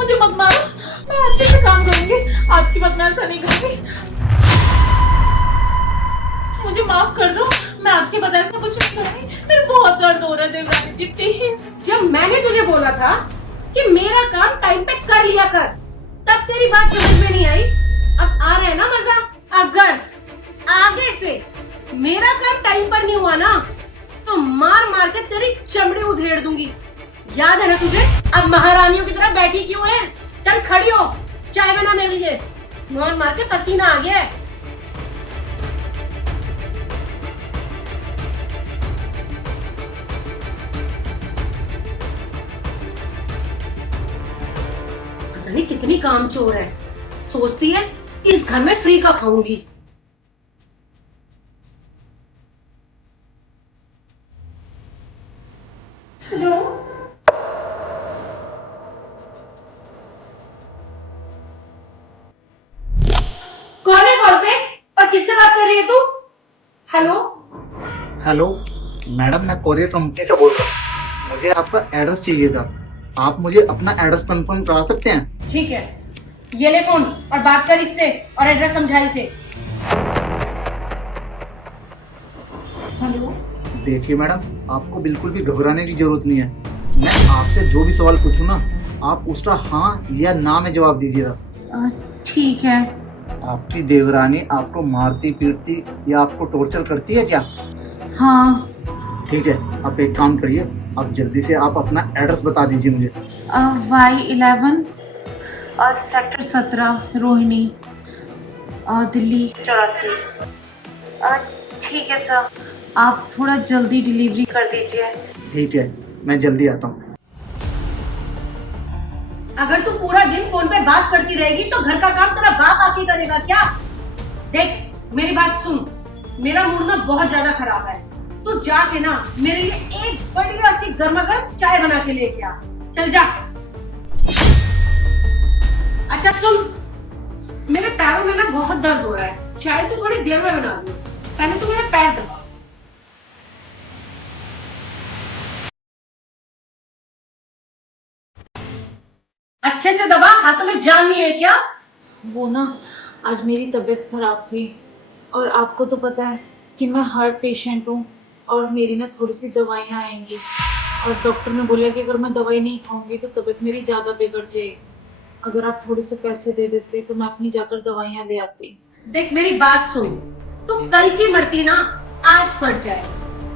मुझे मत मारो, मैं अच्छे से काम करूंगी, आज के बाद मैं ऐसा नहीं करूंगी। मुझे माफ कर दो, मैं आज के बाद ऐसा कुछ नहीं करूंगी। मेरे बहुत दर्द हो रहा है देवरानी जी, प्लीज। जब मैंने तुझे बोला था कि मेरा काम टाइम पे कर लिया कर, तब तेरी बात समझ में नहीं आई। अब आ रहा है ना मजा। अगर आगे से मेरा काम टाइम पर नहीं हुआ ना, तो मार मार के तेरी चमड़ी उधेड़ दूंगी। याद है ना तुझे? अब महारानियों की तरह बैठी क्यों है? चल खड़ी हो, चाय बना मेरे लिए। मार मार के पसीना आ गया है। पता नहीं कितनी कामचोर है, सोचती है इस घर में फ्री का खाऊंगी। हेलो, कौन है कॉल पे और किससे बात कर रही है तू? हेलो हेलो मैडम, मैं कोरियर कंपनी से बोल रहा हूँ। मुझे आपका एड्रेस चाहिए था। आप मुझे अपना एड्रेस कंफर्म करा सकते हैं? ठीक है, ये ले फोन और बात कर इससे और एड्रेस समझा इसे। हेलो, देखिए मैडम, आपको बिल्कुल भी घबराने की जरूरत नहीं है। मैं आपसे जो भी सवाल पूछूं ना, आप उसका हाँ या ना में जवाब दीजिएगा। ठीक है। आपकी देवरानी आपको मारती पीटती या आपको टॉर्चर करती है क्या? हाँ। ठीक है, आप एक काम करिए, आप जल्दी से आप अपना एड्रेस बता दीजिए मुझे। Y11 और सेक्टर 17 रोहिणी, दिल्ली 84। ठीक है सर, आप थोड़ा जल्दी डिलीवरी कर दीजिए। ठीक है, मैं जल्दी आता हूँ। अगर तू पूरा दिन फोन पे बात करती रहेगी तो घर का काम तेरा बाप आके करेगा क्या? देख मेरी बात सुन, मेरा मूड ना बहुत ज्यादा खराब है। तू जाके ना मेरे लिए एक बढ़िया सी गर्मा गर्म चाय बना के लेके आ। चल जा। अच्छा सुन, मेरे पैरों में ना बहुत दर्द हो रहा है, चाय तू थोड़ी देर में बना दूँ। पहले तू मेरे पैर दबा। अच्छे से दबा, हाथों में जान नहीं है क्या? वो ना, आज मेरी तबीयत खराब थी और आपको तो पता है कि मैं हार्ट पेशेंट हूँ और मेरी ना थोड़ी सी दवाइयाँ आएंगी और डॉक्टर ने बोला कि अगर मैं दवाई नहीं खाऊंगी तो तबीयत मेरी ज़्यादा बिगड़ जाएगी। अगर आप थोड़े से पैसे दे देते तो मैं अपनी जाकर दवाइयाँ ले आती। देख मेरी बात सुन, तू कल की मरती ना आज पड़ जाए।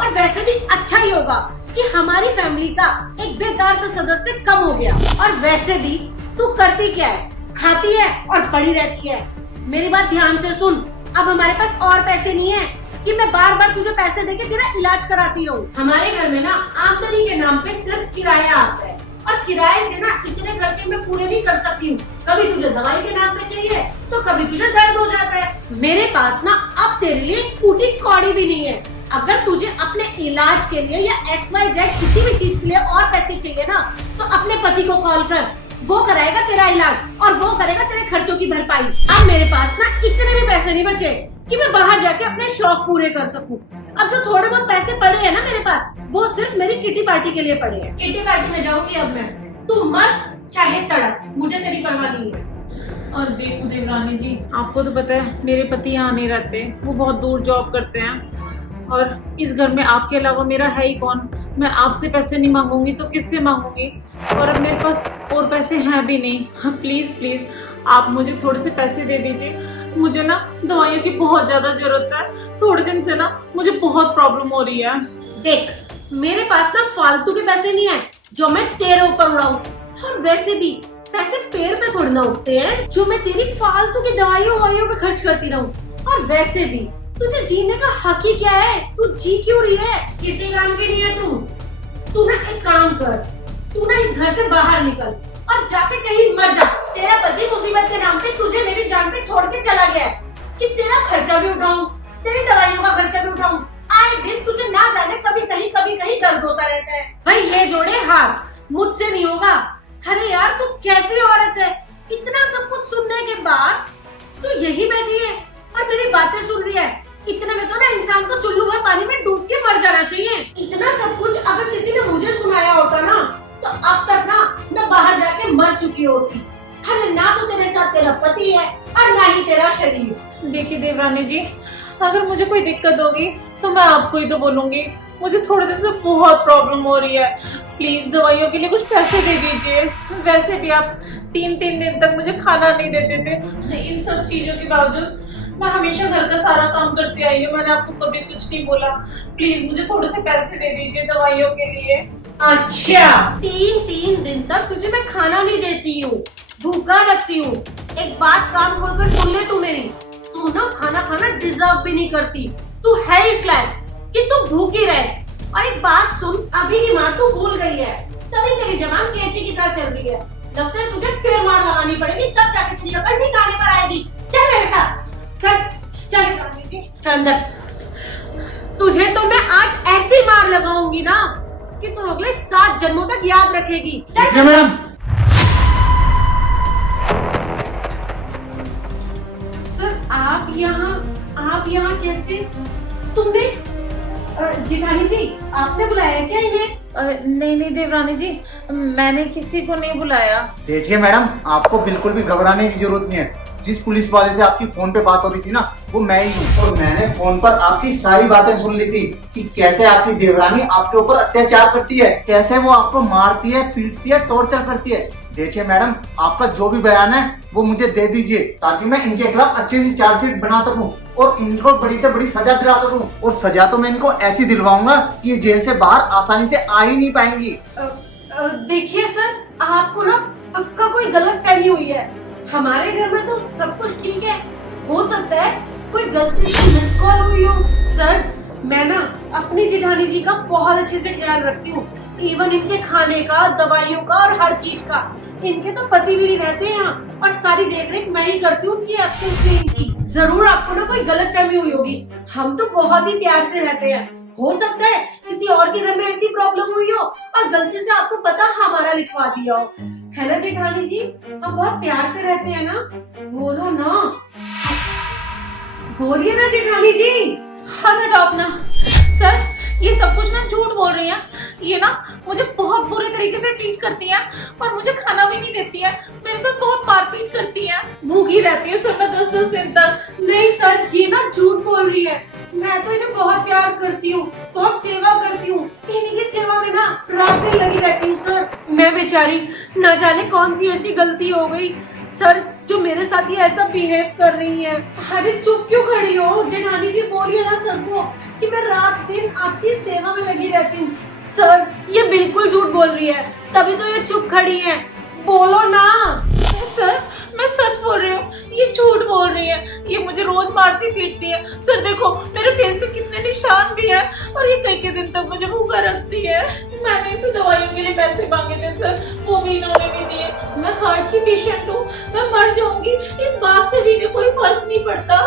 और वैसे भी अच्छा ही होगा कि हमारी फैमिली का एक बेकार सा सदस्य कम हो गया। और वैसे भी तू करती क्या है? खाती है और पड़ी रहती है। मेरी बात ध्यान से सुन, अब हमारे पास और पैसे नहीं है कि मैं बार बार तुझे पैसे देके तेरा इलाज कराती रहूं। हमारे घर में ना आमदनी के नाम पे सिर्फ किराया आता है और किराए से ना इतने खर्चे मैं पूरे नहीं कर सकती हूँ। कभी तुझे दवाई के नाम पे चाहिए तो कभी तुझे दर्द हो जाता है। मेरे पास ना अब तेरे लिए एक फूटी कौड़ी भी नहीं है। अगर तुझे अपने इलाज के लिए या XYZ किसी भी चीज के लिए और पैसे चाहिए ना, तो अपने पति को कॉल कर, वो कराएगा तेरा इलाज और वो करेगा तेरे खर्चों की भरपाई। अब मेरे पास ना इतने भी पैसे नहीं बचे कि मैं बाहर जाके अपने शौक पूरे कर सकूं। अब जो थोड़े बहुत पैसे पड़े हैं ना मेरे पास, वो सिर्फ मेरी किटी पार्टी के लिए पड़े हैं। किटी पार्टी में जाऊंगी अब मैं। तू मर चाहे तड़प, मुझे तेरी परवाह नहीं है। और देखो देवरानी जी, आपको तो पता है मेरे पति यहाँ नहीं रहते, वो बहुत दूर जॉब करते हैं और इस घर में आपके अलावा मेरा है ही कौन। मैं आपसे पैसे नहीं मांगूंगी तो किससे मांगूंगी? और अब मेरे पास और पैसे हैं भी नहीं। हाँ, प्लीज़ प्लीज़ आप मुझे थोड़े से पैसे दे दीजिए। मुझे ना दवाइयों की बहुत ज़्यादा ज़रूरत है। थोड़े दिन से ना मुझे बहुत प्रॉब्लम हो रही है। देख मेरे पास ना फालतू के पैसे नहीं है जो मैं तेरे ऊपर उड़ाऊं। और वैसे भी पैसे पेड़ पे थोड़ी ना उगते हैं जो मैं तेरी फालतू की दवाइयों पे खर्च करती रहूं। और वैसे भी तुझे जीने का हक ही क्या है? तू जी क्यों रही है? किसी काम की नहीं है तू ना एक काम कर, तू ना इस घर से बाहर निकल और जाके कहीं मर जा। तेरा पति मुसीबत के नाम पे तुझे मेरी जान पे छोड़ के चला गया कि तेरा खर्चा भी उठाऊं, तेरी दवाइयों का खर्चा भी उठाऊं। आए दिन तुझे ना जाने कभी कहीं दर्द होता रहता है। भाई ये जोड़े हाथ मुझसे नहीं होगा। अरे यार तू कैसी औरत है? इतना सब कुछ सुनने के बाद तू यही बैठी है और मेरी बातें सुन रही है। इतने में तो ना इंसान को चुल्लू भर पानी में डूब के मर जाना चाहिए। इतना सब कुछ अगर किसी ने मुझे सुनाया होता ना, तो अब तक ना मैं बाहर जाके मर चुकी होती। अरे ना तो तेरे साथ तेरा पति है और ना ही तेरा शरीर। देखिए देवरानी जी, अगर मुझे कोई दिक्कत होगी तो मैं आपको ही तो बोलूंगी। मुझे थोड़े दिन से बहुत प्रॉब्लम हो रही है, प्लीज दवाइयों के लिए कुछ पैसे दे दीजिए। वैसे भी आप 3-3 दिन तक मुझे खाना नहीं देते थे। इन सब चीजों के बावजूद मैं हमेशा घर का सारा काम करती आई हूँ, मैंने आपको कभी कुछ नहीं बोला। प्लीज मुझे थोड़े से पैसे दे दीजिए दवाइयों के लिए। अच्छा, 3-3 दिन तक तुझे मैं खाना नहीं देती हूँ, भूखा रखती हूँ। एक बात कान खोलकर सुन ले तू मेरी, तू ना खाना खाना डिजर्व भी नहीं करती। तू है इस लायक कि तू भूखी रहे। और एक बात सुन, अभी की मार तू भूल गई है, तभी तेरी जबान कैंची की तरह चल रही है। लगता है तुझे फिर मार लगानी पड़ेगी, तब जाके तेरी अकल ठिकाने पर आएगी। चल मेरे साथ, चल चल देवरानी जी, चल अंदर। तुझे तो मैं आज ऐसी मार लगाऊंगी ना कि तू अगले 7 जन्मों तक याद रखेगी। ठीक है मैडम। सर आप यहाँ कैसे? तुमने जिठानी जी आपने बुलाया क्या इन्हें? नहीं देवरानी जी, मैंने किसी को नहीं बुलाया। देखिए मैडम, आपको बिल्कुल भी घबराने की जरूरत नहीं है। जिस पुलिस वाले से आपकी फोन पे बात हो रही थी ना, वो मैं ही हूँ। और मैंने फोन पर आपकी सारी बातें सुन ली थी कि कैसे आपकी देवरानी आपके ऊपर अत्याचार करती है, कैसे वो आपको मारती है, पीटती है, टॉर्चर करती है। देखिए मैडम, आपका जो भी बयान है वो मुझे दे दीजिए, ताकि मैं इनके खिलाफ अच्छी सी चार्जशीट बना सकूं और इनको बड़ी से बड़ी सजा दिला सकूं। और सजा तो मैं इनको ऐसी दिलवाऊंगा कि ये जेल से बाहर आसानी से आ ही नहीं पाएंगी। देखिए सर, आपको ना पक्का कोई गलत फहमी हुई है। हमारे घर में तो सब कुछ ठीक है, हो सकता है कोई गलती से मिस कॉल हुई हो। सर, मैं ना अपनी जेठानी जी का बहुत अच्छे से ख्याल रखती हूँ, इवन इनके खाने का, दवाइयों का और हर चीज का। इनके तो पति भी नहीं रहते यहाँ और सारी देखरेख मैं ही करती हूँ उनकी एब्सेंस में इनकी। जरूर आपको ना कोई गलतफहमी हुई होगी, हम तो बहुत ही प्यार से रहते हैं। हो सकता है किसी और के घर में ऐसी प्रॉब्लम हुई हो और गलती से आपको पता हमारा लिखवा दिया हो, है ना जेठानी जी? हम बहुत प्यार से रहते हैं ना, बोलो ना, बोलिए ना जेठानी जी। हाथ हटाओ अपना। सर, ये सब कुछ ना झूठ बोल रही हैं। ये ना मुझे बहुत बुरे तरीके से ट्रीट करती हैं और मुझे खाना भी नहीं देती है, मेरे साथ बहुत मारपीट करती हैं, भूखी रहती है सर मैं 10-10 दिन तक। नहीं सर, ये ना झूठ बोल रही है। मैं तो इन्हें बहुत प्यार करती हूँ, बहुत सेवा करती हूँ, इन्हीं की सेवा में ना रात दिन लगी रहती हूँ सर। मैं बेचारी न जाने कौन सी ऐसी गलती हो गई सर, जो मेरे साथ ये ऐसा बिहेव कर रही है। अरे चुप क्यों खड़ी हो जेठानी जी, बोलिए ना सर को कि मैं रात दिन आपकी सेवा में लगी रहती हूँ। सर, ये बिल्कुल झूठ बोल रही है, तभी तो ये चुप खड़ी है, बोलो ना। सर, मैं सच बोल रही हूँ, ये झूठ बोल रही है। ये मुझे रोज मारती पीटती है। सर देखो, मेरे फेस पे कितने निशान भी है और ये कई दिन तक मुझे भूखा रखती है। मैंने इनसे दवाइयों के लिए पैसे मांगे थे सर, वो भी इन्होंने नहीं दिए। मैं हार्ट की पेशेंट हूँ, मैं मर जाऊंगी, इस बात से भी इन्हें कोई फर्क नहीं पड़ता।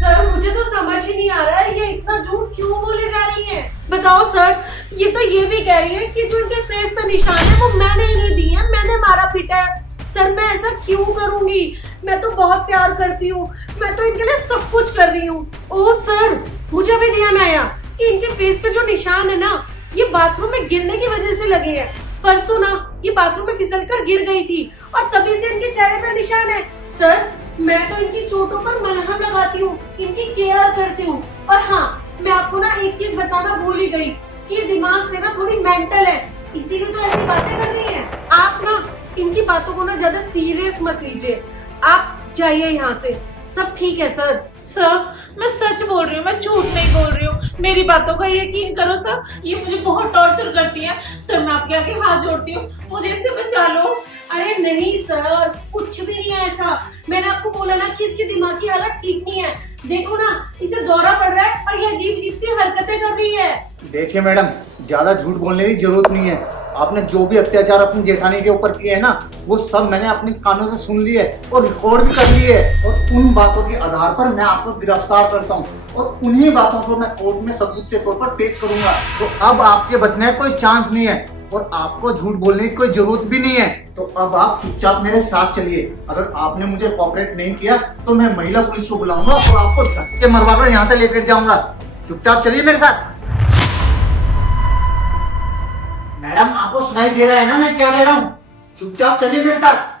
सर, मुझे तो समझ ही नहीं आ रहा है ये इतना झूठ क्यों बोले जा रही है। बताओ सर, ये तो ये भी कह रही है कि जो इनके फेस पे निशान है वो मैंने इन्हें दिए हैं, मैंने मारा पीटा है। सर, मैं ऐसा क्यों करूंगी? मैं तो बहुत प्यार करती हूँ, मैं तो इनके लिए सब कुछ कर रही हूँ। ओह सर, मुझे भी ध्यान आया कि इनके फेस पे जो निशान है ना, ये बाथरूम में गिरने की वजह से लगे हैं। परसों ना ये बाथरूम में फिसलकर गिर गई थी और तभी से इनके चेहरे पर निशान है। सर, मैं तो इनकी चोटों पर मलहम लगाती हूँ, इनकी केयर करती हूँ। और हाँ, मैं आपको ना एक चीज बताना भूल ही गई कि ये दिमाग से ना थोड़ी मेंटल है, इसीलिए तो ऐसी बातें कर रही है। आप ना इनकी बातों को ना ज्यादा सीरियस मत लीजिए, आप जाइए यहाँ से, सब ठीक है सर। सर, मैं सच बोल रही हूँ, मैं झूठ नहीं बोल रही हूँ, मेरी बातों का यकीन करो सर। ये मुझे बहुत टॉर्चर करती है सर, मैं आपके आगे हाथ जोड़ती हूँ, मुझे इससे बचा लो। अरे नहीं सर, कुछ भी नहीं है ऐसा। मैंने आपको बोला ना कि इसकी दिमाग की हालत ठीक नहीं है। देखो ना, इसे दौरा पड़ रहा है और ये अजीब अजीब सी हरकतें कर रही है। देखिए मैडम, ज्यादा झूठ बोलने की जरूरत नहीं है। आपने जो भी अत्याचार अपनी जेठानी के ऊपर किए हैं ना, वो सब मैंने अपने कानों से सुन लिए और रिकॉर्ड भी कर लिए है। और उन बातों के आधार पर मैं आपको गिरफ्तार करता हूँ और उन्हीं बातों को मैं कोर्ट में सबूत के तौर पर पेश करूंगा। तो अब आपके बचने का कोई चांस नहीं है और आपको झूठ बोलने की कोई जरूरत भी नहीं है। तो अब आप चुपचाप मेरे साथ चलिए। अगर आपने मुझे कोऑपरेट नहीं किया तो मैं महिला पुलिस को बुलाऊंगा और आपको धक्के मरवाकर यहाँ से लेकर जाऊंगा। चुपचाप चलिए मेरे साथ। मैडम, आपको सुनाई दे रहा है ना मैं क्या कह रहा हूँ? चुपचाप चलिए मेरे साथ।